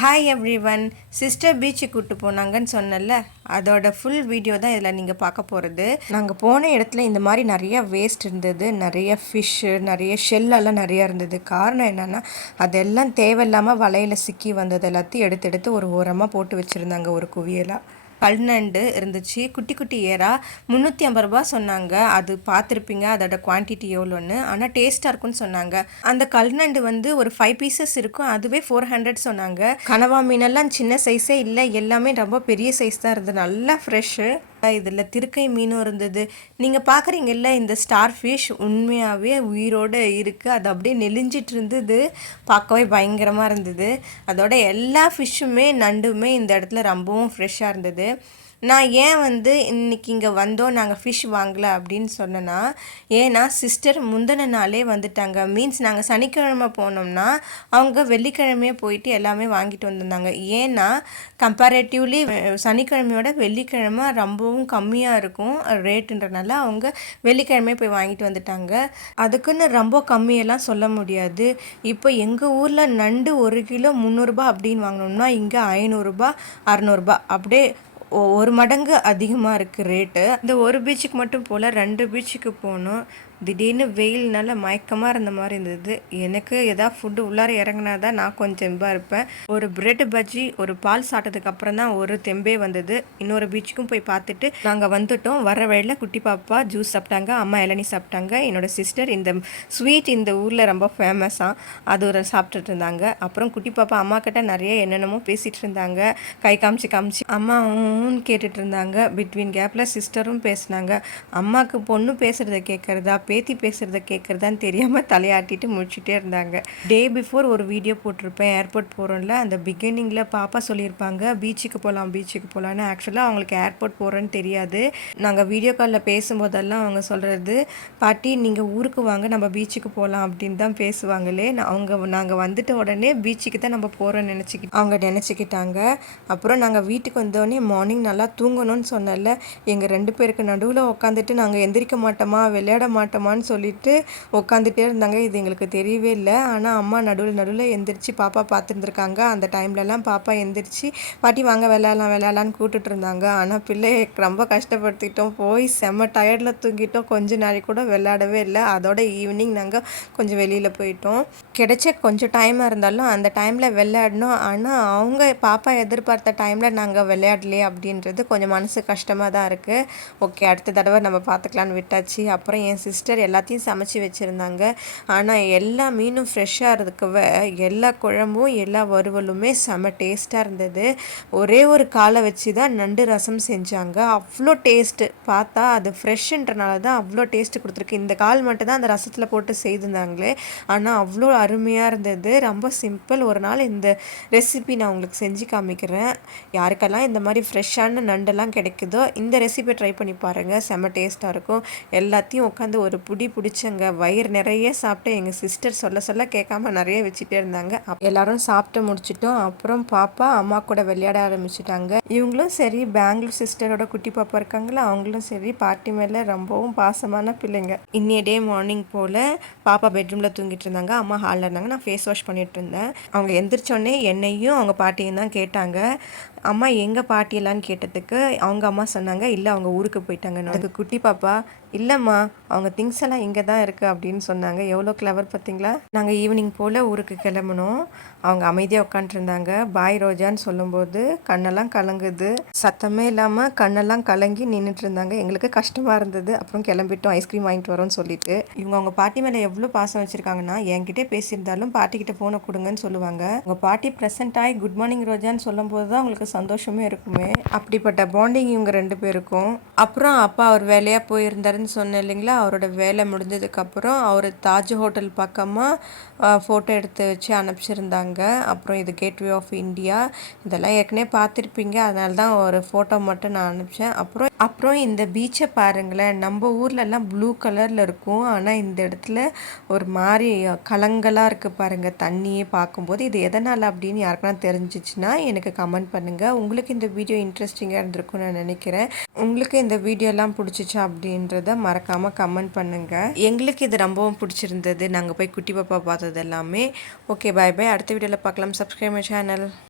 Hi every one sister பீச்சுக்கு கூப்பிட்டு போனாங்கன்னு சொன்னல அதோட ஃபுல் வீடியோ தான் இதில் நீங்கள் பார்க்க போகிறது நாங்கள் போன இடத்துல இந்த மாதிரி நிறைய வேஸ்ட் இருந்தது. நிறைய ஃபிஷ்ஷு நிறைய ஷெல்லெல்லாம் நிறையா இருந்தது. காரணம் என்னென்னா அதெல்லாம் தேவையில்லாமல் வலையில் சிக்கி வந்தது எல்லாத்தையும் எடுத்து எடுத்து ஒரு ஓரமாக போட்டு வச்சுருந்தாங்க ஒரு குவியலாக கல்நண்டு இருந்துச்சு. குட்டி குட்டி ஏரா முந்நூற்றி ஐம்பது ரூபா சொன்னாங்க. அது பார்த்துருப்பீங்க. அதோட குவான்டிட்டி எவ்வளோன்னு. ஆனால் டேஸ்ட்டாக இருக்கும்னு சொன்னாங்க. அந்த கல்நண்டு வந்து ஒரு ஃபைவ் பீசஸ் இருக்கும். அதுவே ஃபோர் ஹண்ட்ரட் சொன்னாங்க. கனவா மீனெல்லாம் சின்ன சைஸே இல்லை. எல்லாமே ரொம்ப பெரிய சைஸ் தான் இருந்தது. நல்லா ஃப்ரெஷ்ஷு இதில் திருக்கை மீனும் இருந்தது. நீங்கள் பார்க்குறீங்கல்ல இந்த ஸ்டார் ஃபிஷ் உண்மையாகவே உயிரோடு இருக்குது அது அப்படியே நெலிஞ்சிட்டு இருந்தது. பார்க்கவே பயங்கரமாக இருந்தது. அதோட எல்லா ஃபிஷ்ஷுமே நண்டுமே இந்த இடத்துல ரொம்பவும் ஃப்ரெஷ்ஷாக இருந்தது. நான் ஏன் வந்து இன்றைக்கி இங்கே வந்தோம் நாங்கள் ஃபிஷ் வாங்கலை அப்படின்னு சொன்னேன்னா ஏன்னா சிஸ்டர் முந்தின நாளே வந்துட்டாங்க. மீன்ஸ் நாங்கள் சனிக்கிழமை போனோம்னா அவங்க வெள்ளிக்கிழமையே போயிட்டு எல்லாமே வாங்கிட்டு வந்திருந்தாங்க. ஏன்னா கம்பேரேட்டிவ்லி சனிக்கிழமையோட வெள்ளிக்கிழமை ரொம்பவும் கம்மியாக இருக்கும். ரேட்டுன்றனால அவங்க வெள்ளிக்கிழமையே போய் வாங்கிட்டு வந்துட்டாங்க. அதுக்குன்னு ரொம்ப கம்மியெல்லாம் சொல்ல முடியாது. இப்போ எங்கள் ஊரில் நண்டு ஒரு கிலோ முந்நூறுரூபா அப்படின்னு வாங்கினோம்னா இங்கே ஐநூறுரூபா அறநூறுபா. அப்படியே ஒரு மடங்கு அதிகமாக இருக்குது ரேட்டு இந்த ஒரு பீச்சுக்கு மட்டும் போகல ரெண்டு பீச்சுக்கு போகணும் திடீர்னு வெயில்னால மயக்கமாக இருந்த மாதிரி இருந்தது. எனக்கு எதாவது ஃபுட்டு உள்ளார இறங்கினா தான் நான் கொஞ்சம் தெம்பாக இருப்பேன். ஒரு பிரெட் பஜ்ஜி ஒரு பால் சாப்பிட்டதுக்கு அப்புறம் தான் ஒரு தெம்பே வந்தது. இன்னொரு பீச்சுக்கும் போய் பார்த்துட்டு நாங்கள் வந்துட்டோம். வர வழியில் குட்டி பாப்பா ஜூஸ் சாப்பிட்டாங்க அம்மா இளநி சாப்பிட்டாங்க. என்னோட சிஸ்டர் இந்த ஸ்வீட் இந்த ஊரில் ரொம்ப ஃபேமஸாக அது ஒரு சாப்பிட்டுட்டு இருந்தாங்க. அப்புறம் குட்டி பாப்பா அம்மா கிட்ட நிறைய என்னென்னமோ பேசிகிட்டு இருந்தாங்க. கை காமிச்சு காமிச்சு அம்மாவும் கேட்டுட்டு இருந்தாங்க. பிட்வீன் கேப்பில் சிஸ்டரும் பேசினாங்க. அம்மாவுக்கு பொண்ணு பேசுகிறத கேட்குறதா பேத்தி பேசுகிறத கேட்குறதான்னு தெரியாமல் தலையாட்டிட்டு முடிச்சுட்டே இருந்தாங்க. டே பிஃபோர் ஒரு வீடியோ போட்டிருப்பேன். ஏர்போர்ட் போகிறோம்ல அந்த பிகினிங்கில் பாப்பா சொல்லியிருப்பாங்க பீச்சுக்கு போகலாம் பீச்சுக்கு போகலான்னு ஆக்சுவலாக அவங்களுக்கு ஏர்போர்ட் போகிறோன்னு தெரியாது. நாங்கள் வீடியோ காலில் பேசும்போதெல்லாம் அவங்க சொல்கிறது பாட்டி நீங்கள் ஊருக்கு வாங்க நம்ம பீச்சுக்கு போகலாம் அப்படின்னு தான் பேசுவாங்களே. அவங்க நாங்கள் வந்துட்ட உடனே பீச்சுக்கு தான் நம்ம போகிறோன்னு நினச்சிக்கிட்டு அவங்க நினச்சிக்கிட்டாங்க. அப்புறம் நாங்கள் வீட்டுக்கு வந்தோடனே மார்னிங் நல்லா தூங்கணும்னு சொன்னல எங்கள் ரெண்டு பேருக்கு நடுவில் உட்காந்துட்டு நாங்கள் எந்திரிக்க மாட்டோமா விளையாட மாட்டோம் மாட்டோமான்னு சொல்லிட்டு உட்காந்துட்டே இருந்தாங்க. இது எங்களுக்கு தெரியவே இல்லை. ஆனால் அம்மா நடுவில் நடுவில் எந்திரிச்சு பாப்பா பார்த்துருந்துருக்காங்க அந்த டைம்லலாம் பாப்பா எந்திரிச்சு பாட்டி வாங்க விளையாடலாம் விளையாடலான்னு கூப்பிட்டுட்டு இருந்தாங்க. ஆனால் பிள்ளையை ரொம்ப கஷ்டப்படுத்திட்டோம். போய் செம்ம டயர்டில் தூங்கிட்டோம். கொஞ்ச நாளைக்கு கூட விளையாடவே இல்லை. அதோட ஈவினிங் நாங்கள் கொஞ்சம் வெளியில் போயிட்டோம். கிடைச்ச கொஞ்சம் டைமாக இருந்தாலும் அந்த டைமில் விளையாடணும். ஆனால் அவங்க பாப்பா எதிர்பார்த்த டைமில் நாங்கள் விளையாடலையே அப்படின்றது கொஞ்சம் மனசு கஷ்டமாக தான் இருக்குது ஓகே அடுத்த தடவை நம்ம பார்த்துக்கலான்னு விட்டாச்சு. அப்புறம் என் சிஸ்டர் சிஸ்டர் எல்லாத்தையும் சமைச்சி வச்சுருந்தாங்க. ஆனால் எல்லா மீனும் ஃப்ரெஷ்ஷாக இருக்கவ எல்லா குழம்பும் எல்லா வறுவலுமே செம டேஸ்ட்டாக இருந்தது. ஒரே ஒரு காலை வச்சு தான் நண்டு ரசம் செஞ்சாங்க. அவ்வளோ டேஸ்ட்டு பார்த்தா அது ஃப்ரெஷ்ஷுன்றனால தான் அவ்வளோ டேஸ்ட்டு கொடுத்துருக்கு. இந்த கால் மட்டும் தான் அந்த ரசத்தில் போட்டு செய்திருந்தாங்களே. ஆனால் அவ்வளோ அருமையாக இருந்தது. ரொம்ப சிம்பிள் ஒரு நாள் இந்த ரெசிபி நான் உங்களுக்கு செஞ்சு காமிக்கிறேன். யாருக்கெல்லாம் இந்த மாதிரி ஃப்ரெஷ்ஷான நண்டெல்லாம் கிடைக்குதோ இந்த ரெசிபியை ட்ரை பண்ணி பாருங்கள் செம டேஸ்ட்டாக இருக்கும். எல்லாத்தையும் உட்காந்து ஒரு ஒரு புடி பிடிச்சங்க. வயிறு நிறைய சாப்பிட்டு எங்கள் சிஸ்டர் சொல்ல சொல்ல கேட்காம நிறைய வச்சுட்டே இருந்தாங்க. எல்லாரும் சாப்பிட்டு முடிச்சிட்டோம். அப்புறம் பாப்பா அம்மா கூட விளையாட ஆரம்பிச்சிட்டாங்க. இவங்களும் சரி பெங்களூர் சிஸ்டரோட குட்டி பாப்பா இருக்காங்களா அவங்களும் சரி பாட்டி மேலே ரொம்பவும் பாசமான பிள்ளைங்க. இன்னிய டே மார்னிங் போல் பாப்பா பெட்ரூமில் தூங்கிட்டு இருந்தாங்க. அம்மா ஹாலில் இருந்தாங்க. நான் ஃபேஸ் வாஷ் பண்ணிட்டு இருந்தேன். அவங்க எந்திரிச்சோடனே என்னையும் அவங்க பாட்டியும் தான் கேட்டாங்க. அம்மா எங்கள் பாட்டியெல்லான்னு கேட்டதுக்கு அவங்க அம்மா சொன்னாங்க இல்லை அவங்க ஊருக்கு போயிட்டாங்க. அதுக்கு குட்டி பாப்பா இல்லைம்மா அவங்க திங்ஸ் எல்லாம் இங்கே தான் இருக்குது அப்படின்னு சொன்னாங்க. எவ்வளோ கிளவர் பார்த்தீங்களா நாங்கள் ஈவினிங் போல் ஊருக்கு கிளம்பணும் அவங்க அமைதியாக உட்காந்துருந்தாங்க பாய் ரோஜான்னு சொல்லும்போது கண்ணெல்லாம் கலங்குது. சத்தமே இல்லாமல் கண்ணெல்லாம் கலங்கி நின்றுட்டு இருந்தாங்க. எங்களுக்கு கஷ்டமாக இருந்தது. அப்புறம் கிளம்பிட்டோம். ஐஸ்கிரீம் வாங்கிட்டு வரோம்னு சொல்லிட்டு. இவங்க அவங்க பாட்டி மேலே எவ்வளோ பாசம் வச்சுருக்காங்கன்னா என்கிட்டே பேசியிருந்தாலும் பாட்டிக்கிட்ட ஃபோனை கொடுங்கன்னு சொல்லுவாங்க. உங்கள் பாட்டி ப்ரெசென்ட் ஆகி குட் மார்னிங் ரோஜான்னு சொல்லும்போது தான் அவங்களுக்கு சந்தோஷமே இருக்குமே. அப்படிப்பட்ட பாண்டிங் இவங்க ரெண்டு பேருக்கும். அப்புறம் அப்பா அவர் வேலையாக போயிருந்தாருன்னு சொன்னேன் இல்லைங்களா? அவரோட வேலை முடிஞ்சதுக்கப்புறம் அவர் தாஜ் ஹோட்டல் பக்கமாக ஃபோட்டோ எடுத்து வச்சு அனுப்பிச்சிருந்தாங்க. அப்புறம் இது கேட்வே ஆஃப் இந்தியா இதெல்லாம் ஏற்கனவே பார்த்துருப்பீங்க. அதனால தான் ஒரு ஃபோட்டோ மட்டும் நான் அனுப்பிச்சேன். அப்புறம் அப்புறம் இந்த பீச்சை பாருங்களேன். நம்ம ஊர்லலாம் ப்ளூ கலரில் இருக்கும். ஆனால் இந்த இடத்துல ஒரு மாதிரி கலங்களாக இருக்குது பாருங்கள் தண்ணியே பார்க்கும்போது. இது எதனால் அப்படின்னு யாருக்குன்னா தெரிஞ்சிச்சுன்னா எனக்கு கமெண்ட் பண்ணுங்கள் பண்ணுங்கள் உங்களுக்கு இந்த வீடியோ இன்ட்ரெஸ்டிங்காக இருந்திருக்கும்னு நான் நினைக்கிறேன். உங்களுக்கு இந்த வீடியோலாம் பிடிச்சிச்சா அப்படின்றத மறக்காமல் கமெண்ட் பண்ணுங்கள் எங்களுக்கு இது ரொம்பவும் பிடிச்சிருந்தது. நாங்கள் போய் குட்டி பாப்பா பார்த்தது எல்லாமே. ஓகே பாய் பாய் அடுத்த வீடியோவில் பார்க்கலாம். Subscribe channel